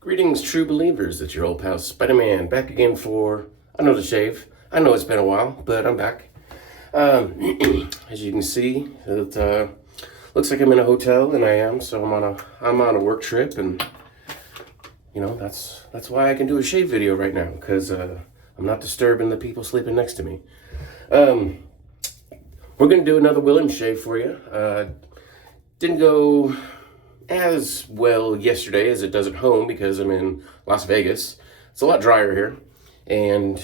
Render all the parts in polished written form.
Greetings, true believers. It's your old pal Spider-Man back again for another shave. I know it's been a while, but I'm back. As you can see, it looks like I'm in a hotel, and I am. So I'm on a work trip, and you know that's why I can do a shave video right now, because I'm not disturbing the people sleeping next to me. We're gonna do another Williams shave for you. Didn't go as well yesterday as it does at home because I'm in Las Vegas. It's a lot drier here, and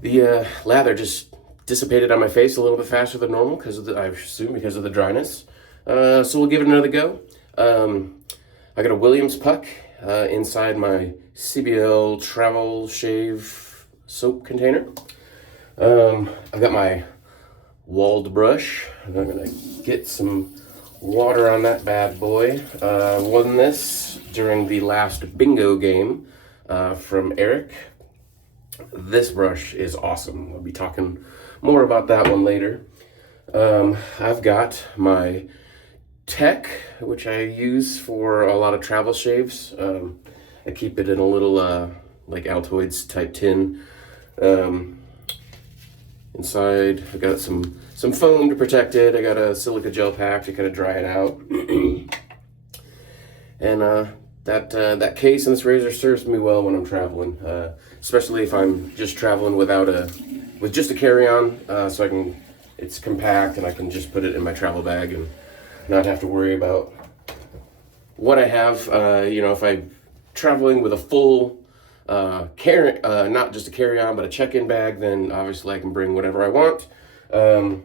the lather just dissipated on my face a little bit faster than normal I assume because of the dryness. So we'll give it another go. I got a Williams puck inside my CBL travel shave soap container. I've got my walled brush, and I'm gonna get some water on that bad boy. Won this during the last bingo game from Eric. This brush is awesome. I'll be talking more about that one later. I've got my Tech, which I use for a lot of travel shaves. I keep it in a little like Altoids type tin. Inside, I got some foam to protect it. I got a silica gel pack to kind of dry it out. And that case and this razor serves me well when I'm traveling, especially if I'm just traveling with just a carry-on, so it's compact and I can just put it in my travel bag and not have to worry about what I have. If I'm traveling with a full not just a carry-on, but a check-in bag, then obviously I can bring whatever I want. Don't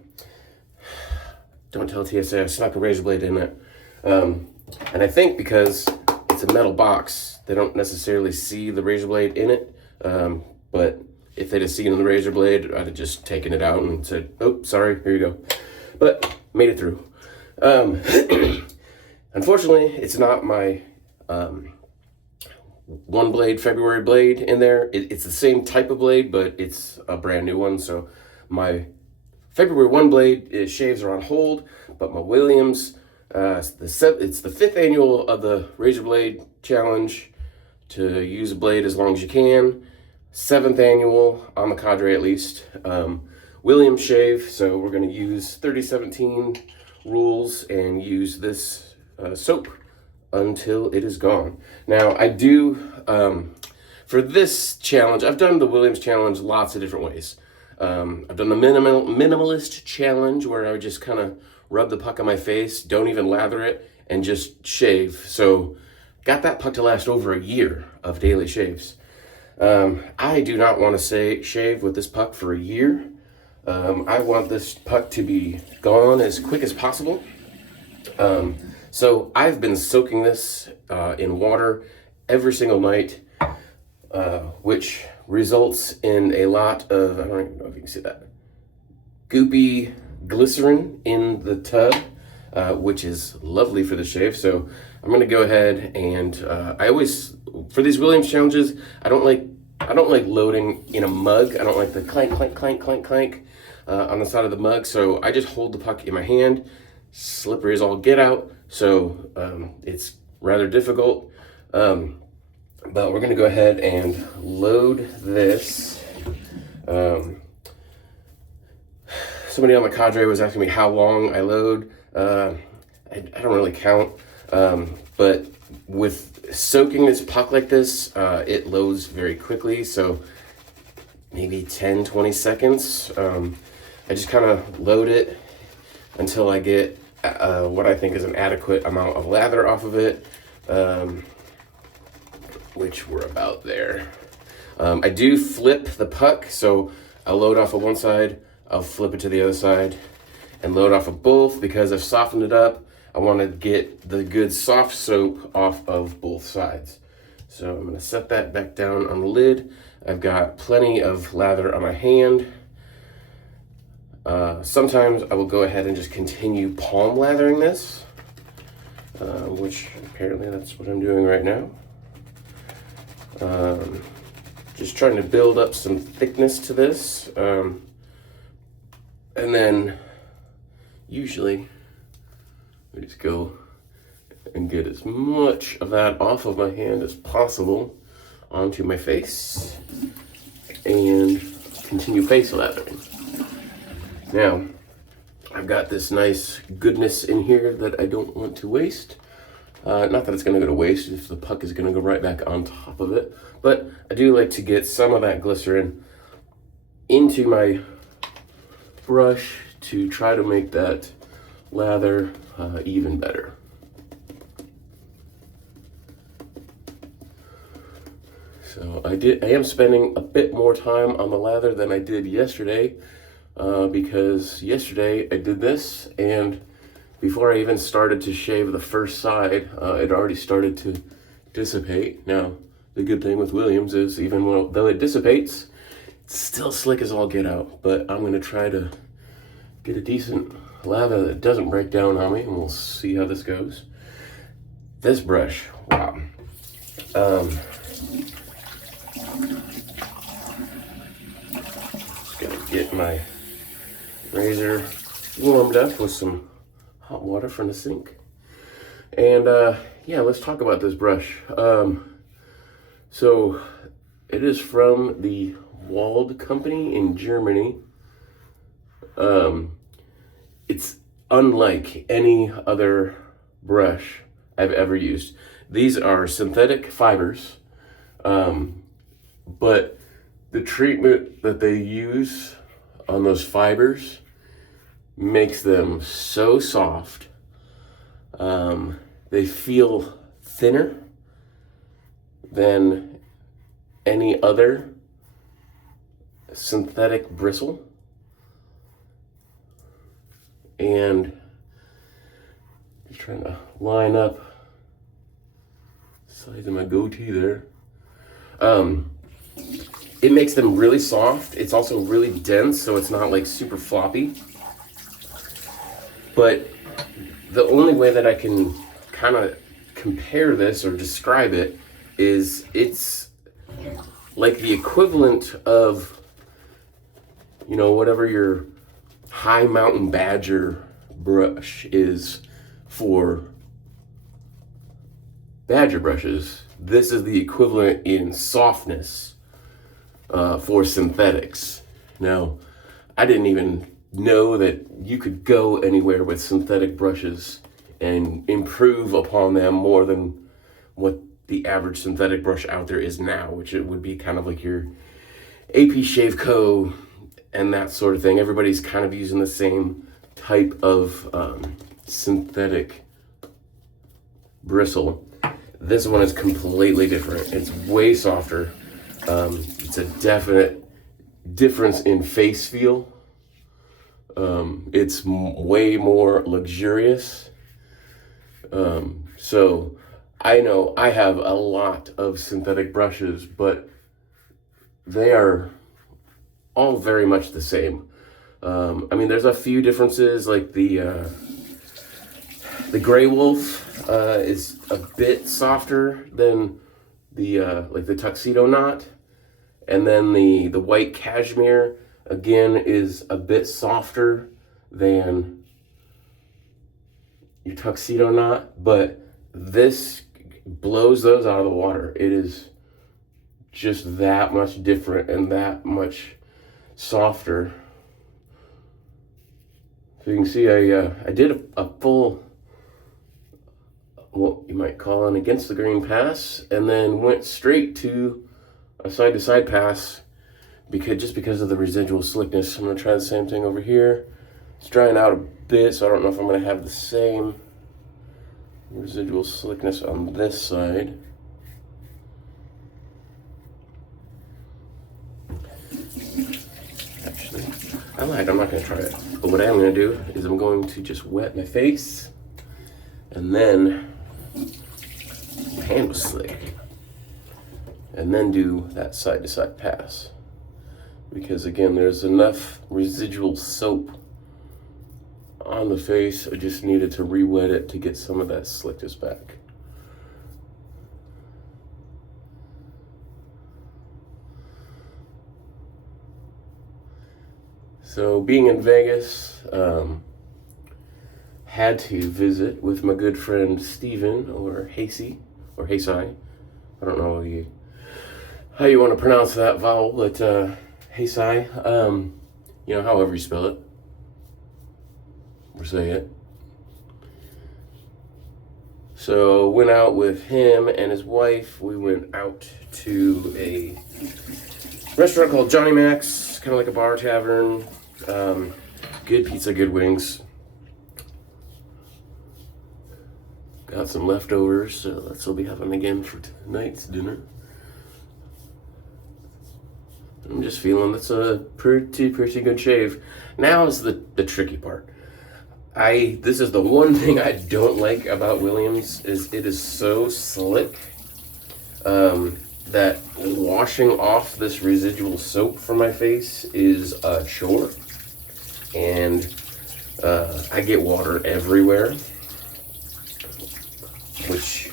tell TSA I snuck a razor blade in it. And I think because it's a metal box, they don't necessarily see the razor blade in it. But if they'd have seen the razor blade, I'd have just taken it out and said, oh, sorry, here you go. But made it through. Unfortunately, it's not my one blade February blade in there. It's the same type of blade, but it's a brand new one. So my February 1 blade shaves are on hold, but my Williams, it's the 5th annual of the Razor Blade Challenge to use a blade as long as you can. 7th annual on the cadre at least. Williams shave, so we're going to use 3017 rules and use this soap until it is gone. Now I do, for this challenge, I've done the Williams challenge lots of different ways. I've done the minimalist challenge where I would just kind of rub the puck on my face, don't even lather it, and just shave. So got that puck to last over a year of daily shaves. I do not want to shave with this puck for a year. I want this puck to be gone as quick as possible. So I've been soaking this in water every single night, which results in a lot of, I don't even know if you can see that, goopy glycerin in the tub, which is lovely for the shave. So I'm going to go ahead and I always, for these Williams challenges, I don't like loading in a mug. I don't like the clank, clank, clank, clank, clank on the side of the mug. So I just hold the puck in my hand, slippery as all get out. So it's rather difficult. But we're going to go ahead and load this. Somebody on the cadre was asking me how long I load. I don't really count. But with soaking this puck like this, it loads very quickly. So maybe 10, 20 seconds. I just kind of load it until I get what I think is an adequate amount of lather off of it. Which we're about there. I do flip the puck, so I'll load off of one side, I'll flip it to the other side, and load off of both because I've softened it up. I want to get the good soft soap off of both sides. So I'm going to set that back down on the lid. I've got plenty of lather on my hand. Sometimes I will go ahead and just continue palm lathering this, which apparently that's what I'm doing right now. Just trying to build up some thickness to this. And then usually I just go and get as much of that off of my hand as possible onto my face and continue face lathering. Now, I've got this nice goodness in here that I don't want to waste. Not that it's going to go to waste if the puck is going to go right back on top of it, but I do like to get some of that glycerin into my brush to try to make that lather even better. So I am spending a bit more time on the lather than I did yesterday, because yesterday I did this, and before I even started to shave the first side, it already started to dissipate. Now, the good thing with Williams is even though it dissipates, it's still slick as all get out. But I'm gonna try to get a decent lather that doesn't break down on me, and we'll see how this goes. This brush, wow. Just gonna get my razor warmed up with some hot water from the sink. And yeah, let's talk about this brush. So it is from the Wald company in Germany. It's unlike any other brush I've ever used. These are synthetic fibers, but the treatment that they use on those fibers makes them so soft. They feel thinner than any other synthetic bristle. And just trying to line up the sides of my goatee there. It makes them really soft. It's also really dense, so it's not like super floppy. But the only way that I can kind of compare this or describe it is it's like the equivalent of, you know, whatever your high mountain badger brush is for badger brushes. This is the equivalent in softness for synthetics. Now, I didn't even know that you could go anywhere with synthetic brushes and improve upon them more than what the average synthetic brush out there is now, which it would be kind of like your AP Shave Co. and that sort of thing. Everybody's kind of using the same type of synthetic bristle. This one is completely different. It's way softer. It's a definite difference in face feel. It's way more luxurious. So I know I have a lot of synthetic brushes, but they are all very much the same. I mean, there's a few differences, like the Grey Wolf is a bit softer than the like the Tuxedo Knot, and then the White Cashmere again is a bit softer than your Tuxedo Knot, but this blows those out of the water. It is just that much different and that much softer. So you can see I did a full, what you might call an against the grain pass, and then went straight to a side-to-side pass because of the residual slickness. I'm gonna try the same thing over here. It's drying out a bit, so I don't know if I'm gonna have the same residual slickness on this side. Actually, I lied, I'm not gonna try it. But what I am gonna do is I'm going to just wet my face, and then my hand was slick, and then do that side-to-side pass. Because again, there's enough residual soap on the face. I just needed to re-wet it to get some of that slickness back. So being in Vegas, had to visit with my good friend Steven, or Hasey, or Hasai. I don't know how you want to pronounce that vowel, but Hasai, however you spell it, or say it. So went out with him and his wife. We went out to a restaurant called Johnny Mac's, kind of like a bar tavern. Good pizza, good wings. Got some leftovers, so that's what we'll be having again for tonight's dinner. I'm just feeling that's a pretty good shave. Now is the tricky part. This is the one thing I don't like about Williams, is it is so slick that washing off this residual soap from my face is a chore. And I get water everywhere, which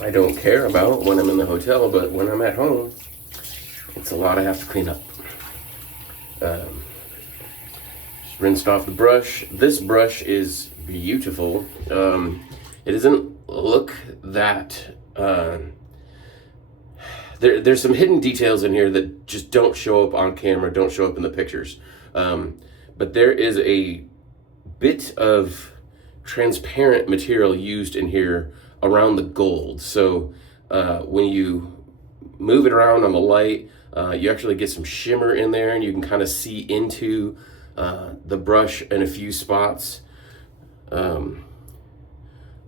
I don't care about when I'm in the hotel, but when I'm at home, it's a lot I have to clean up. Just rinsed off the brush. This brush is beautiful. It doesn't look that... There's some hidden details in here that just don't show up on camera, don't show up in the pictures. But there is a bit of transparent material used in here around the gold. So when you move it around on the light, you actually get some shimmer in there, and you can kind of see into the brush in a few spots. I don't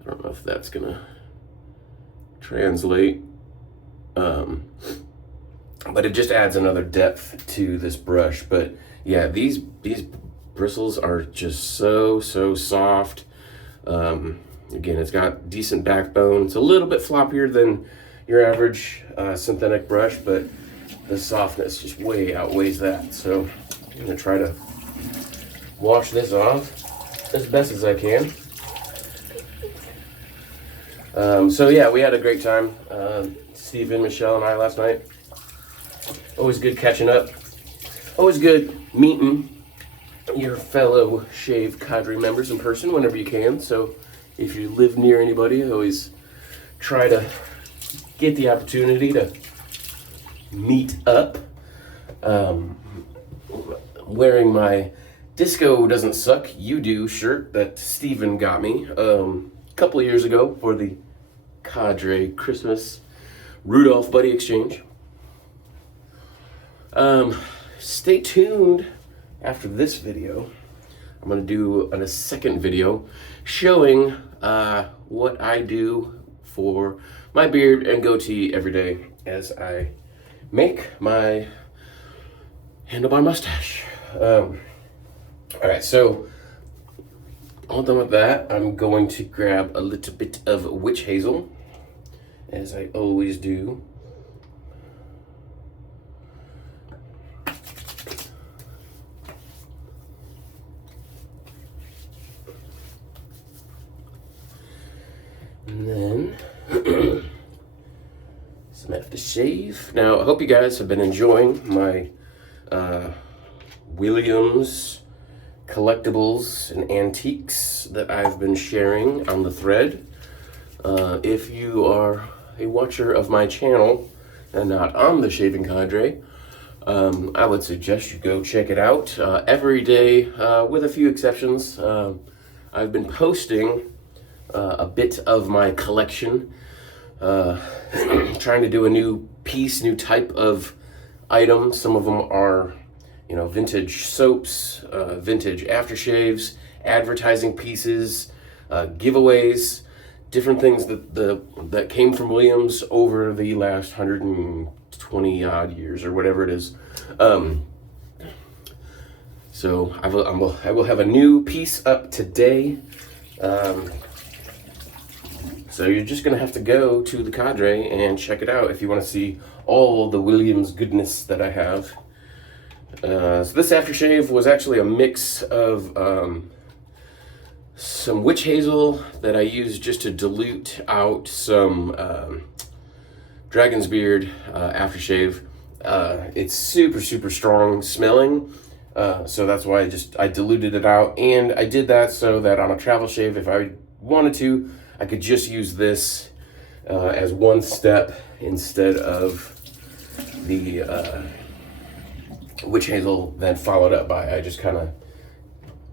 know if that's gonna translate, but it just adds another depth to this brush. But yeah, these bristles are just so soft. Again, it's got decent backbone. It's a little bit floppier than your average synthetic brush, but the softness just way outweighs that. So I'm gonna try to wash this off as best as I can. So yeah, we had a great time. Steven, Michelle, and I last night. Always good catching up. Always good meeting your fellow Shave Cadre members in person whenever you can. So if you live near anybody, I always try to get the opportunity to meet up. Wearing my Disco Doesn't Suck, You Do shirt that Steven got me a couple of years ago for the Cadre Christmas Rudolph Buddy Exchange. Stay tuned after this video. I'm going to do a second video showing what I do for my beard and goatee every day as I make my handlebar mustache. Alright, so all done with that, I'm going to grab a little bit of witch hazel, as I always do. And then some aftershave. Now, I hope you guys have been enjoying my Williams collectibles and antiques that I've been sharing on the thread. If you are a watcher of my channel and not on the Shaving Cadre, I would suggest you go check it out. Every day, with a few exceptions, I've been posting a bit of my collection, trying to do a new piece, new type of item. Some of them are, vintage soaps, vintage aftershaves, advertising pieces, giveaways, different things that came from Williams over the last 120 odd years or whatever it is. So I will have a new piece up today. So you're just gonna have to go to the Cadre and check it out if you want to see all the Williams goodness that I have. So this aftershave was actually a mix of some witch hazel that I used just to dilute out some Dragon's Beard aftershave. It's super strong smelling, So that's why I diluted it out, and I did that so that on a travel shave, if I wanted to, I could just use this as one step instead of the witch hazel then followed up by, I just kind of,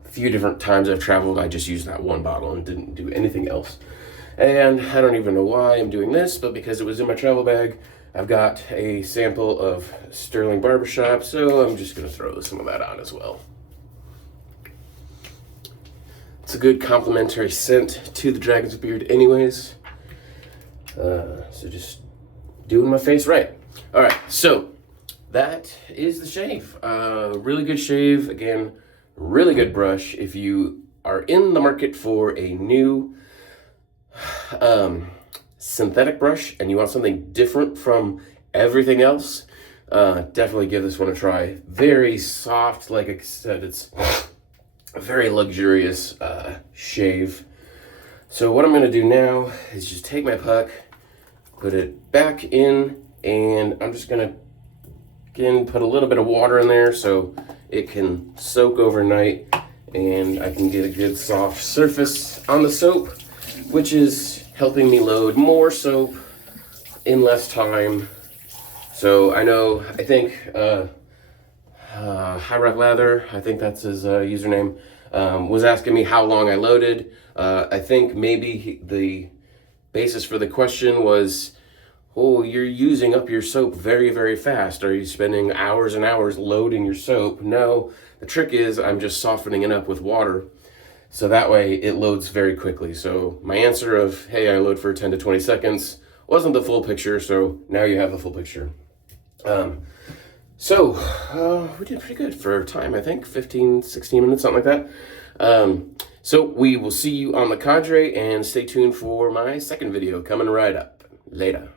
a few different times I've traveled, I just used that one bottle and didn't do anything else. And I don't even know why I'm doing this, but because it was in my travel bag, I've got a sample of Sterling Barbershop, so I'm just gonna throw some of that on as well. It's a good complementary scent to the Dragon's Beard anyways. So just doing my face right. All right, so that is the shave. Really good shave. Again, really good brush. If you are in the market for a new synthetic brush and you want something different from everything else, definitely give this one a try. Very soft, like I said, it's a very luxurious shave. So what I'm gonna do now is just take my puck, put it back in, and I'm just gonna, again, put a little bit of water in there so it can soak overnight and I can get a good soft surface on the soap, which is helping me load more soap in less time. So I think High Rock Lather, I think that's his username, was asking me how long I loaded. I think maybe the basis for the question was, oh, you're using up your soap very, very fast. Are you spending hours and hours loading your soap? No, the trick is I'm just softening it up with water, so that way it loads very quickly. So my answer of, hey, I load for 10 to 20 seconds wasn't the full picture, so now you have the full picture. So we did pretty good for time, I think, 15, 16 minutes, something like that. So we will see you on the cadre, and stay tuned for my second video coming right up. Later.